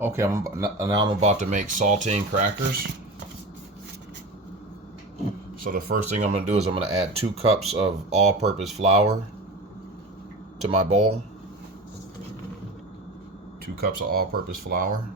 Okay, now I'm about to make saltine crackers. So the first thing I'm going to do is I'm going to add 2 cups of all-purpose flour to my bowl. 2 cups of all-purpose flour.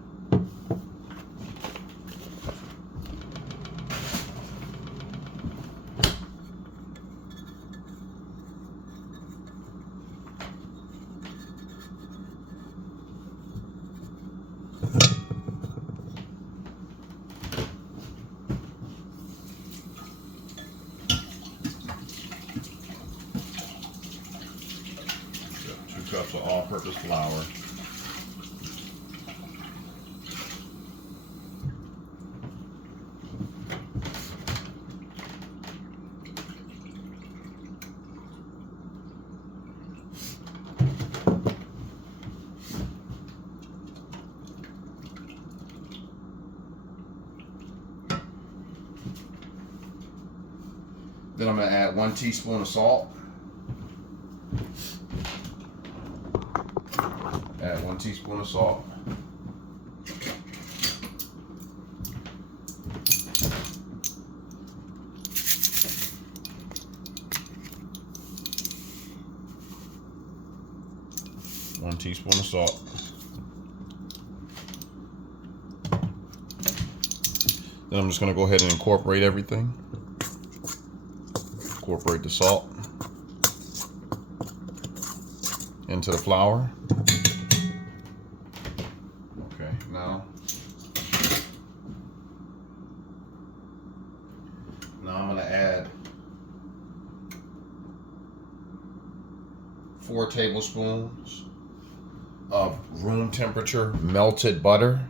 Cups of all-purpose flour. Then I'm going to add 1 teaspoon of salt. Add 1 teaspoon of salt. One teaspoon of salt. Then I'm just going to go ahead and incorporate everything. Incorporate the salt into the flour. Okay, now I'm going to add 4 tablespoons of room temperature melted butter.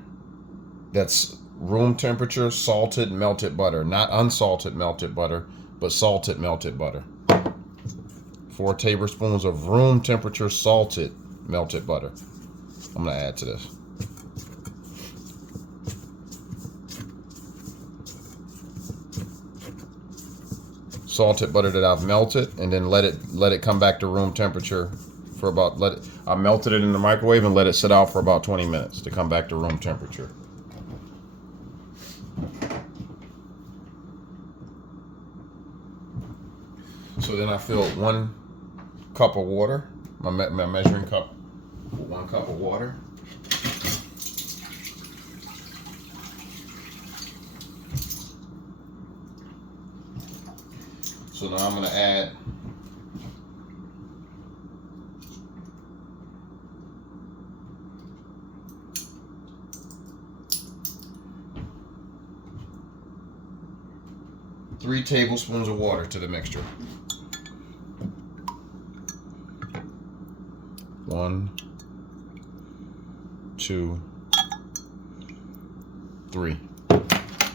That's room temperature salted melted butter, not unsalted melted butter, but salted melted butter. 4 tablespoons of room temperature salted melted butter. I'm going to add to this. Salted butter that I've melted, and then let it come back to room temperature for about I melted it in the microwave and let it sit out for about 20 minutes to come back to room temperature. So then I filled 1 cup of water, my measuring cup, 1 cup of water. So now I'm going to add 3 tablespoons of water to the mixture. 1, 2, 3. And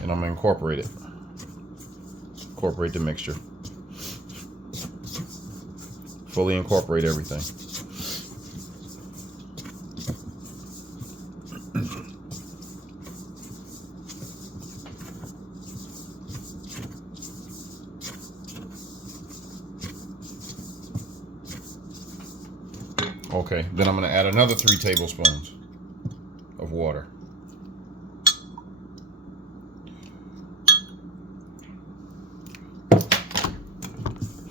I'm going to incorporate it. Incorporate the mixture. Fully incorporate everything. Okay, then I'm going to add another 3 tablespoons of water.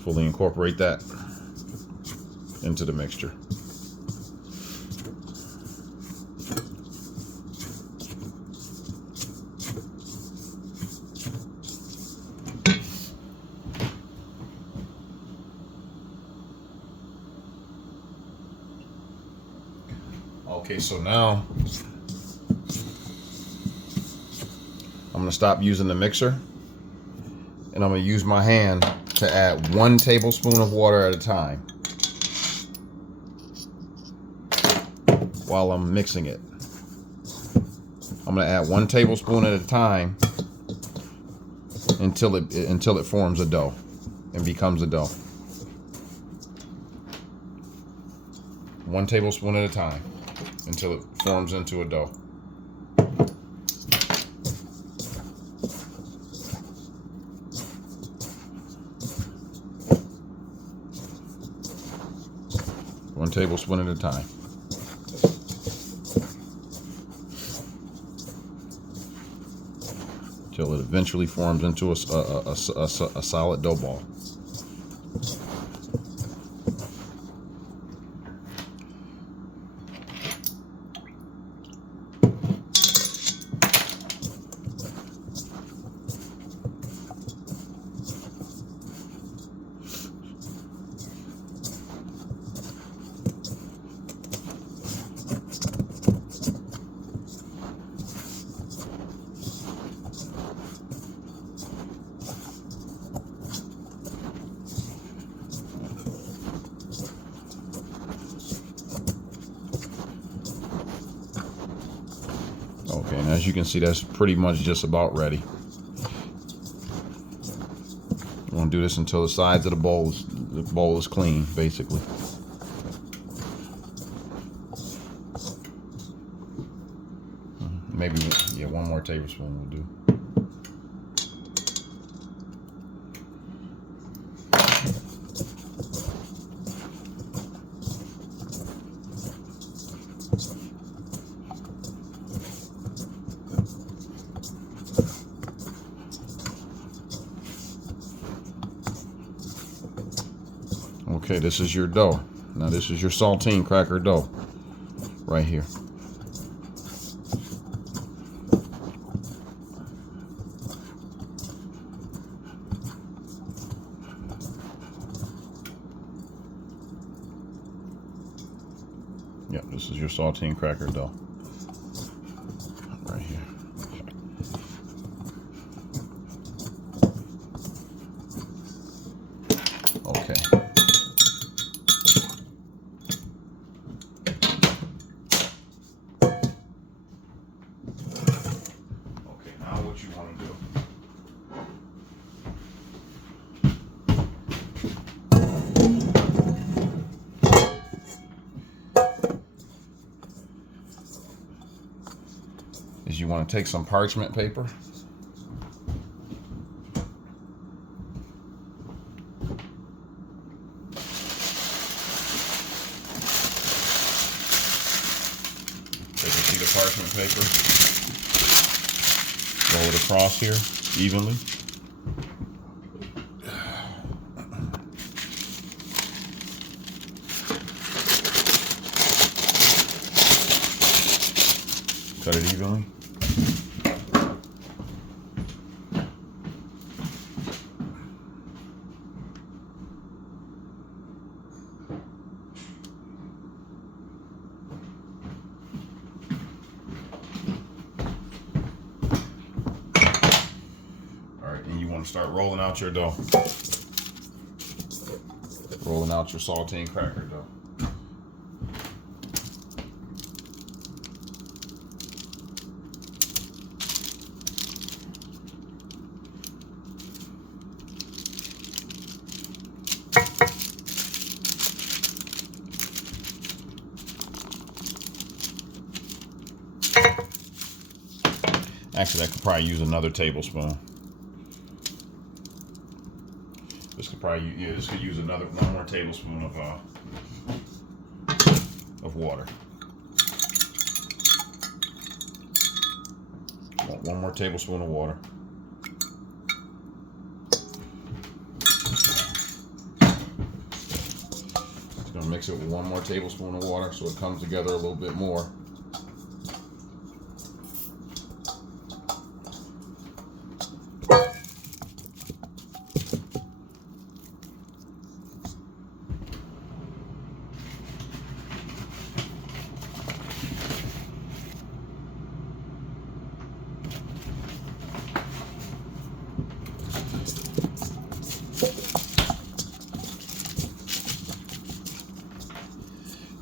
Fully incorporate that into the mixture. Okay, so now I'm going to stop using the mixer, and I'm going to use my hand to add 1 tablespoon of water at a time while I'm mixing it. I'm going to add 1 tablespoon at a time until it forms a dough and becomes a dough. 1 tablespoon at a time until it forms into a dough. One tablespoon at a time. until it eventually forms into a solid dough ball. Okay, and as you can see, that's pretty much just about ready. You want to do this until the sides of the bowl is clean, basically. Maybe, yeah, one more tablespoon will do. Okay, this is your dough. Now this is your saltine cracker dough right here. Yep, this is your saltine cracker dough right here. Okay. Okay, now what you want to do. Is you want to take some parchment paper. Take a sheet of parchment paper, roll it across here evenly. Cut it evenly. Start rolling out your dough. Rolling out your saltine cracker dough. Actually, I could probably use another tablespoon. This could probably, yeah, this could use one more tablespoon of water. One more tablespoon of water. Just gonna mix it with one more tablespoon of water so it comes together a little bit more.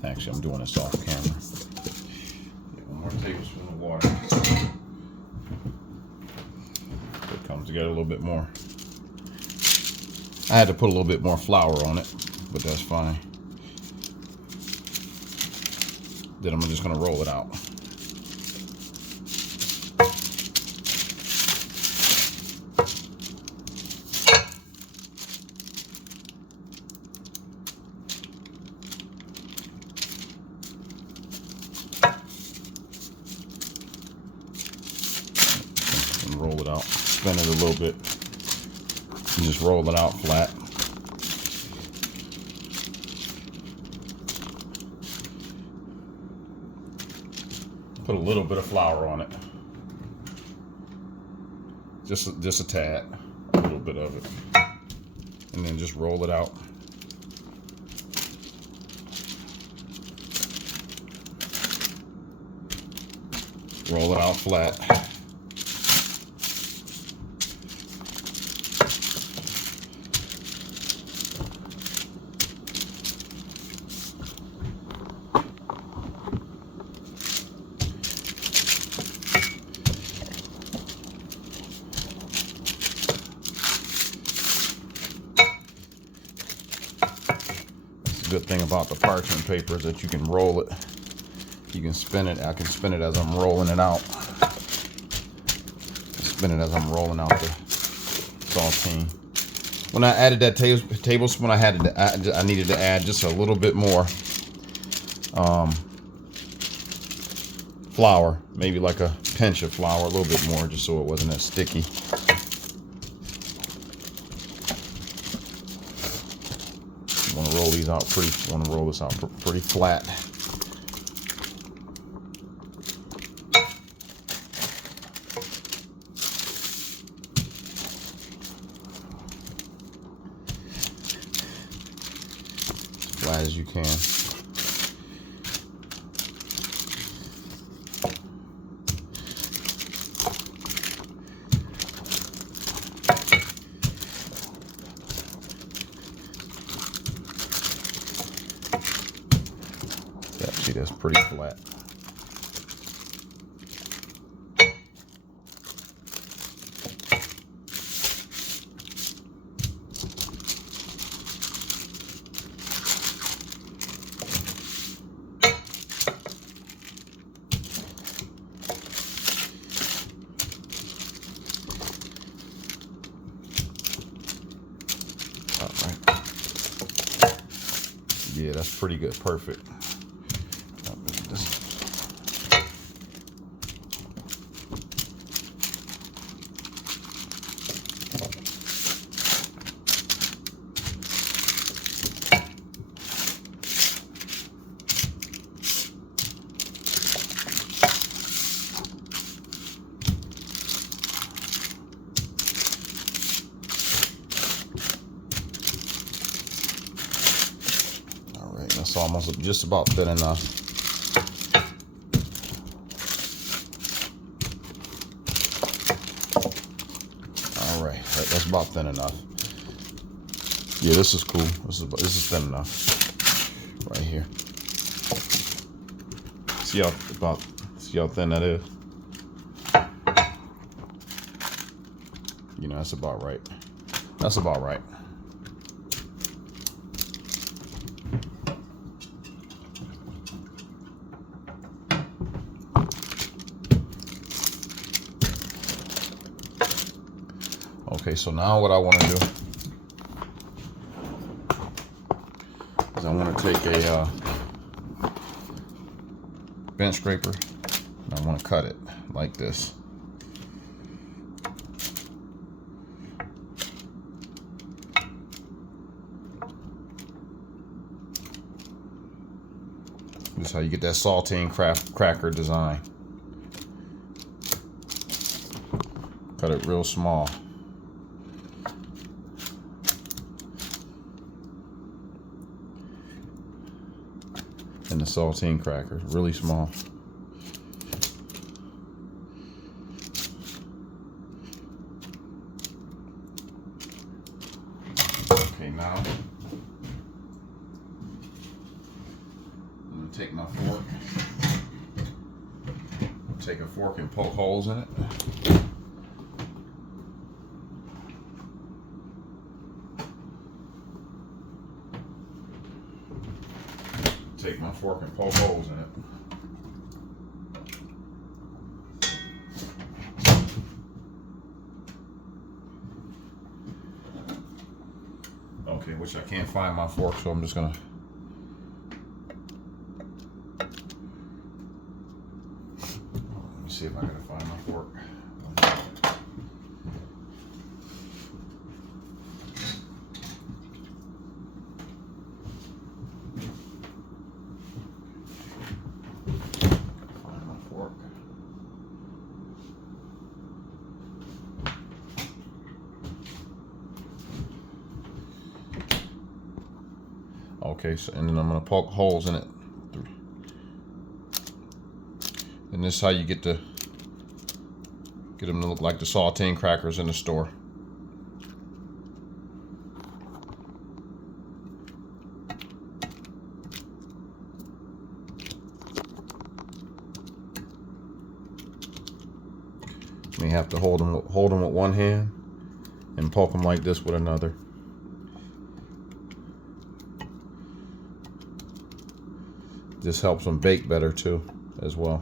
Actually, I'm doing this off camera. Get one more tablespoon of water. It comes together a little bit more. I had to put a little bit more flour on it, but that's fine. Then I'm just going to roll it out. roll it out. Spin it a little bit. And just roll it out flat. Put a little bit of flour on it. Just a tad. A little bit of it. And then just roll it out. Roll it out flat. The good thing about the parchment paper is that you can roll it. You can spin it. I can spin it as I'm rolling it out. Spin it as I'm rolling out the saltine. When I added that tablespoon, I needed to add just a little bit more flour, maybe like a pinch of flour, a little bit more, just so it wasn't as sticky. Want to roll these out pretty. Want to roll this out pretty flat. Flat as you can. Yeah, see, that's pretty flat. Yeah, that's pretty good. Perfect. That's almost just about thin enough. All right, that's about thin enough. Yeah, this is cool. This is thin enough right here. See how thin that is? You know, that's about right. That's about right. Okay, so now what I want to do is I want to take a bench scraper and I want to cut it like this. This is how you get that saltine cracker design. Cut it real small. And the saltine crackers, really small. Okay, now I'm gonna take my fork, take a fork and poke holes in it. Take my fork and poke holes in it. Okay, which I can't find my fork, so I'm just gonna let me see if I can find my fork. Okay, so and then I'm gonna poke holes in it. And this is how you get them to look like the saltine crackers in the store. You may have to hold them with one hand and poke them like this with another. This helps them bake better too, as well.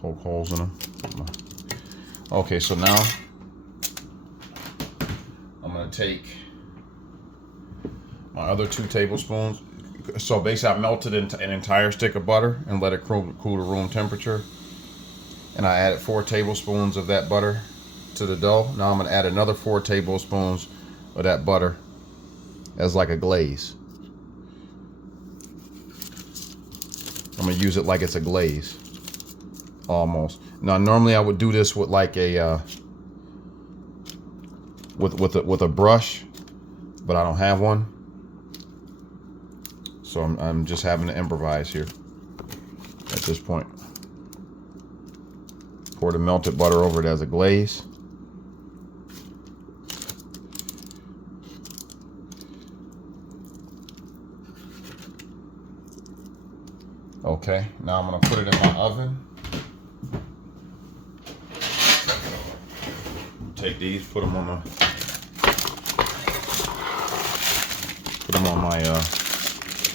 Poke holes in them. Okay, so now I'm gonna take my other 2 tablespoons. So basically I melted an entire stick of butter and let it cool to room temperature. And I added 4 tablespoons of that butter to the dough. Now I'm gonna add another 4 tablespoons of that butter as like a glaze. I'm gonna use it like it's a glaze. Almost. Now normally I would do this with like a with a brush, but I don't have one, so I'm just having to improvise here at this point. Pour the melted butter over it as a glaze. Okay, now I'm gonna put it in my oven. Take these, put them on my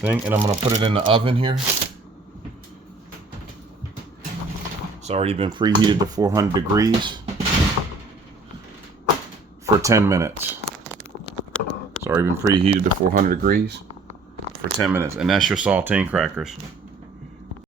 thing, and I'm gonna put it in the oven here. It's already been preheated to 400 degrees for 10 minutes. It's already been preheated to 400 degrees for 10 minutes, and that's your saltine crackers.